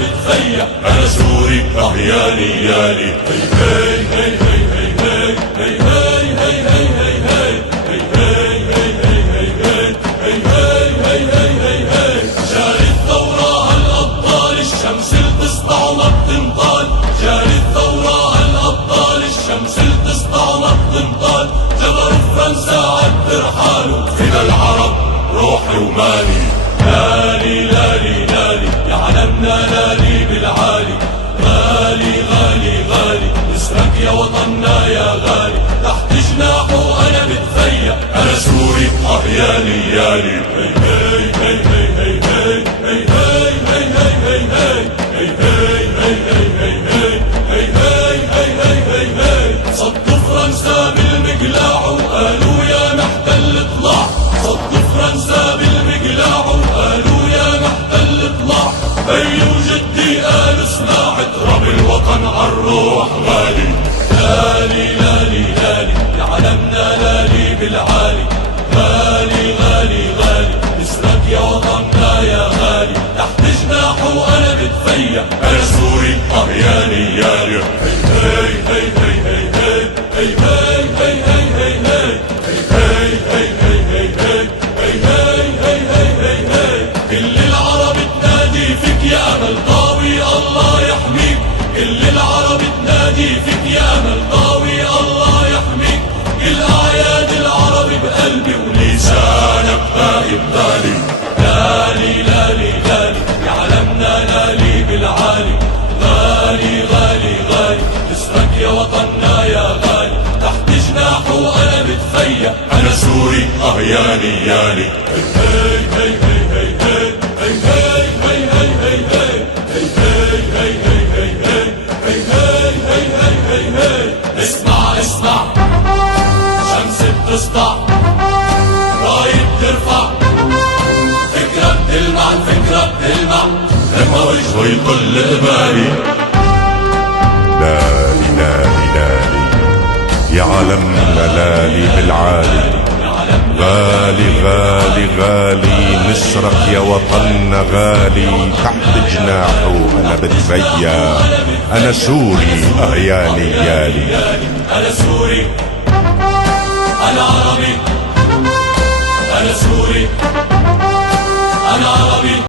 بتفيق، انا سوري يالي يالي. هي هي هي هي هي هي هي هي هي. جاري الثورة هالأبطال، الشمس التسطع وما بتنطال. جاري الثورة هالأبطال، الشمس التسطع وما بتنطال. جبروا فرنسا عالترحال، فينا العرب روحي ومالي. لالي لالي لالي يا علمنا لالي بالعالي. غالي غالي غالي اسمك يا وطننا يا غالي. تحت جناحه انا بتفيق، انا سوري يالي يالي. هي هي هي هي هي هي هي هي هي هي. صدوا فرنسا بالمقلاع وقالوا يا محتل اطلع. صدوا فرنسا بالمقلاع وقالوا يا محتل اطلع. بي وجدي قالوا اسمع، اضرب الوطن عالروح غالي. لالي لالي لالي يا علمنا لالي بالعالي. غالي غالي غالي اسمك يا وطننا يا غالي. تحت جناحه انا بتفيق، انا سوري يالي يالي. هي هي هي هي هي هي هي هي. كل العرب تنادي فيك يا امل ضاوي الله يحميك. كل العرب تنادي فيك يا امل ضاوي الله يحميك. كل اعياد العرب بقلبي ولسانك غايب بالي. لالي لالي لالي يا علمنا لالي بالعالي. غالي غالي غالي اسمك يا وطننا يا غالي. تحت جناحه انا بتفيق، انا سوري يالي يالي. هي هي هي هي هي هي هي هي. اسمع اسمع شمس بتسطع، راية بترفع. فكرة بتلمع الفكرة بتلمع، لما وجهه يطل قبالي. لالي لالي لالي يا علمنا لالي بالعالي. غالي غالي غالي مصرك يا وطننا غالي. تحت جناحه انا بتفيق، انا سوري يالي يالي. انا سوري انا عربي. انا سوري انا عربي.